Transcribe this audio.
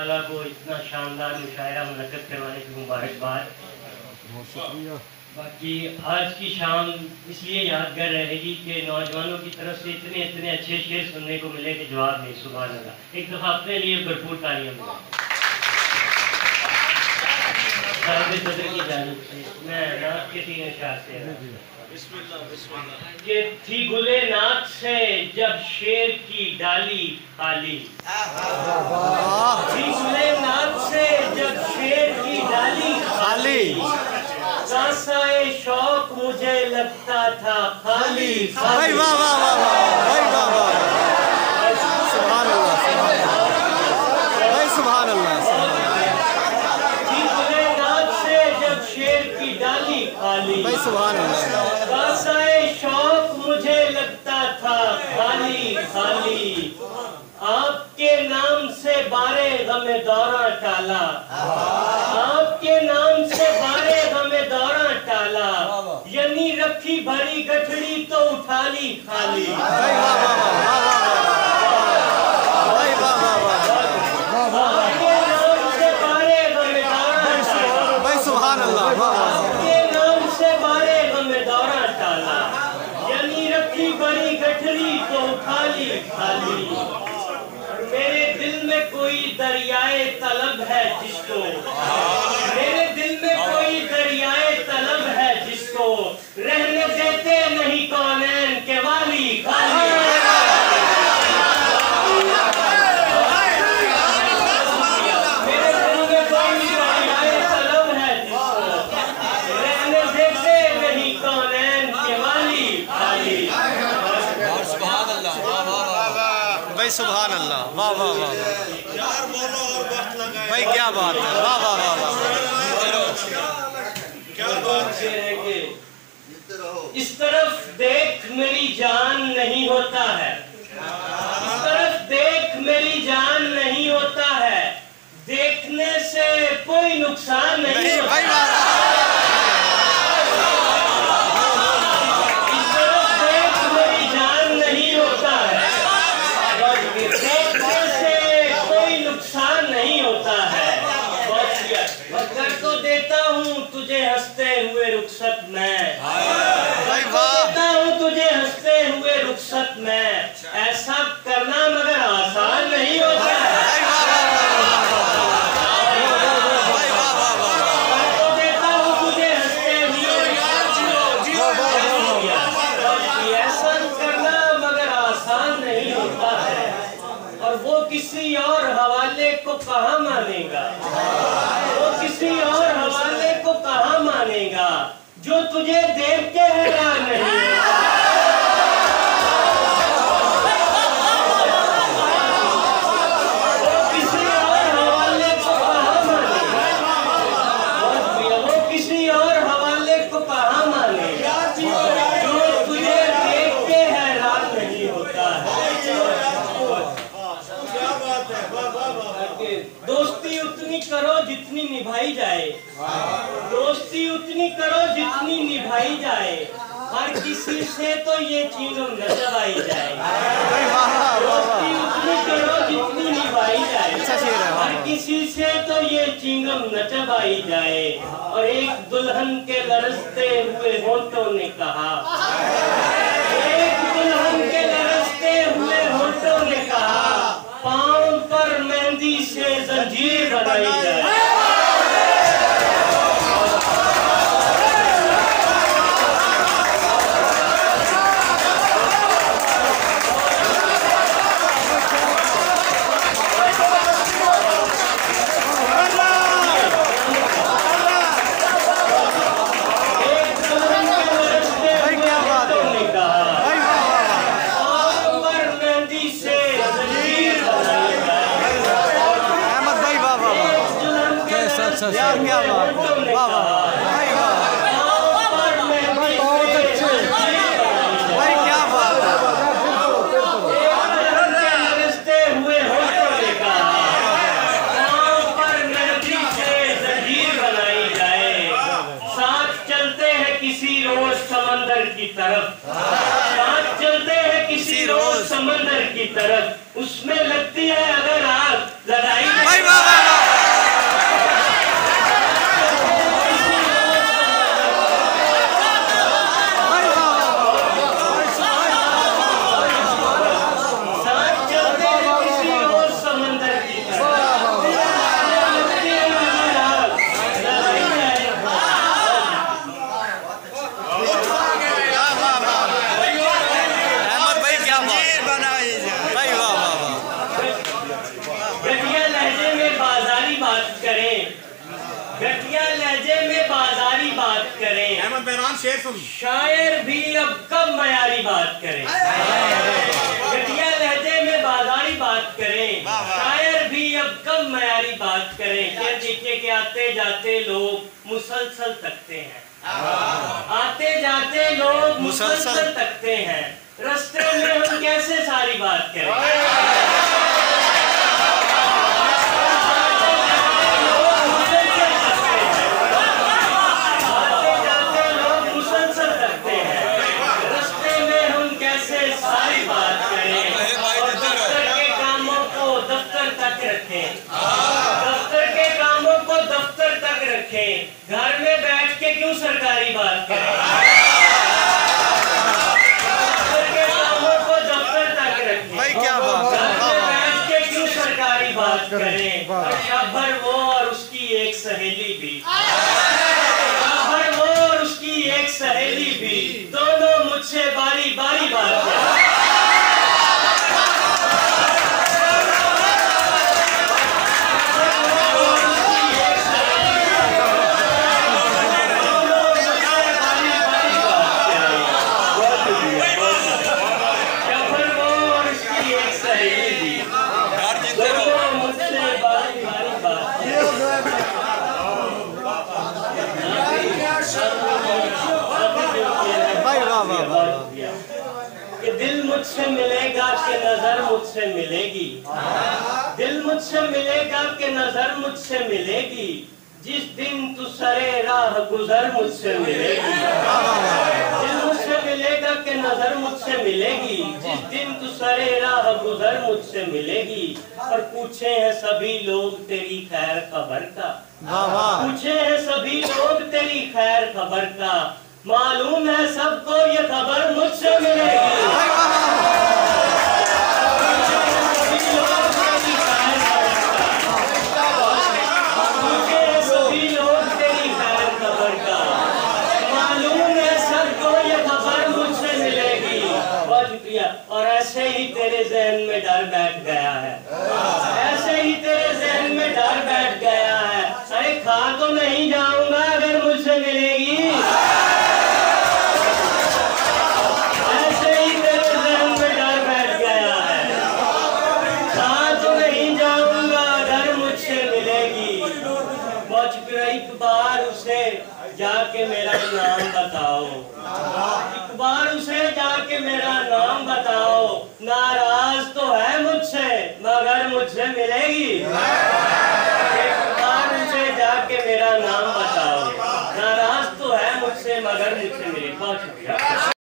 ताला को इतना शानदार मुशायरा मुनक़्क़द करवाने की मुबारकबाद। बहुत शुक्रिया। बाकी आज की शाम इसलिए यादगार रहेगी कि नौजवानों की तरफ से इतने इतने अच्छे शेर सुनने को मिले कि जवाब नहीं। सुभान अल्लाह। एक दफ़ा अपने लिए भरपूर तालियां बजाएं। सदर की जानिब से मैं नात के 3 अशआर से कि थी गुले नात से जब शेर की डाली खाली, थी गुले नात से जब शेर की डाली खाली, कांसाए शौक मुझे लगता था खाली। भाई वाह वाह वाह भाई वाह वाह, सुभान अल्लाह, भाई सुभान अल्लाह। थी गुले नात से जब शेर की डाली खाली, भाई सुभान अल्लाह। कांसाए शौक मुझे लगता था खाली खाली, आपके नाम से बारे गमे दौरा टाला, आपके नाम से बारे गमे दौरा टाला, यानी रखी भरी गठड़ी तो उठा ली खाली। भाई वाह वाह वाह भाई वाह वाह वाह, आपके नाम से बारे गमे दौरा टाला, भाई सुभान अल्लाह, वाह वाह, आपके नाम से बारे गमे दौरा टाला, यानी रखी भरी गठड़ी तो उठा ली खाली। मेरे दिल में कोई दरियाए तलब है जिसको, मेरे दिल में कोई दरियाए तलब है जिसको, रहने देते नहीं कौनैन के वाली खाली। मेरे दिल में कोई दरियाए तलब है जिसको, रहने देते नहीं कौनैन के वाली खाली। भाई सुभान अल्लाह, वाह वाह वाह भाई, क्या बात है, वाह वाह वाह वाह। इस तरफ देख मेरी जान नहीं होता है, इस तरफ देख मेरी जान नहीं होता है, देखने से कोई नुकसान नहीं होता। भाई वाह, इस तरफ देख मेरी जान नहीं होता है, देखने से कोई नुकसान नहीं होता है। कर तो देता हूँ तुझे हंसते हुए रुखसत में, भाई वाह, देता हूँ तुझे हंसते हुए रुखसत में, ऐसा करना मगर आसान नहीं होता है। कर तो देता हूँ तुझे हंसते हुए, ऐसा करना मगर आसान नहीं होता है। और वो किसी और हवाले को कहाँ मानेगा, वो किसी और हवाले को कहाँ मानेगा, जो तुझे देख के हैरान नहीं होता। वो किसी और हवाले को कहाँ मानेगा, वो किसी और हवाले को कहाँ मानेगा, जो तुझे देख के हैरान नहीं होता है। दोस्ती उतनी करो जितनी निभाई जाए, दोस्ती उतनी करो जितनी निभाई जाए, हर किसी से तो ये चिंगम न चबाई जाए। दोस्ती उतनी करो जितनी निभाई जाए, हर किसी से तो ये चिंगम न चबाई जाए। और एक दुल्हन के लरसते हुए होठों ने कहा, एक दुल्हन के लरसते हुए होठों ने कहा, पाँव पर मेहंदी से जंजीर बनाई जाए। यार क्या बात, वाह वाह भाई, वाह भाई, बहुत अच्छे भाई, क्या बात है। हुए पर मेहंदी से जंजीर बनाई जाए, साथ चलते हैं किसी रोज समंदर की तरफ, साथ चलते हैं किसी रोज समंदर की तरफ, उसमें लगती है अगर आग लगाई। शेर सुन। शायर भी अब कब मयारी बात करे, घटिया लहजे में बाजारी बात करें। शायर भी अब कब मयारी बात करें। शेर देखिए कि आते जाते लोग मुसलसल तकते हैं, आते जाते लोग मुसलसल तकते हैं। रास्ते में हम कैसे सारी बात करें। दफ्तर के कामों को दफ्तर तक रखें, घर में बैठ के क्यों सरकारी बात करें। दफ्तर के कामों को दफ्तर तक रखें, घर में बैठ के क्यों सरकारी बात करें। शब्बर वो और उसकी एक सहेली भी, शब्बर वो और उसकी एक सहेली भी, दोनों मुझसे बारी बारी बात करें। कि दिल मुझसे मिलेगा कि नजर मुझसे मिलेगी, दिल मुझसे मिलेगा कि नजर मुझसे मिलेगी, जिस दिन तू सरे राह गुजर मुझसे मिलेगी। दिल मुझसे मिलेगा कि नजर मुझसे मिलेगी, जिस दिन तू सरे राह गुजर मुझसे मिलेगी। और पूछे हैं सभी लोग तेरी खैर खबर का, पूछे हैं सभी लोग तेरी खैर खबर का, मालूम है सबको ये खबर मुझसे मिलेगी। सभी लोग तेरी खैर खबर का, मालूम है सबको ये खबर मुझसे मिलेगी। बहुत शुक्रिया। और ऐसे ही तेरे जहन में डर बैठ गया है, ऐसे ही तेरे जहन में डर बैठ गया है। अरे खा तो नहीं जाऊंगा अगर मुझसे मिलेगी। एक बार उसे जाके मेरा नाम बताओ, एक बार उसे जाके मेरा नाम बताओ। नाराज तो है मुझसे मगर मुझसे मिलेगी। एक बार उसे जाके मेरा नाम बताओ, नाराज तो है मुझसे मगर मुझसे मिलेगी। बहुत शुक्रिया।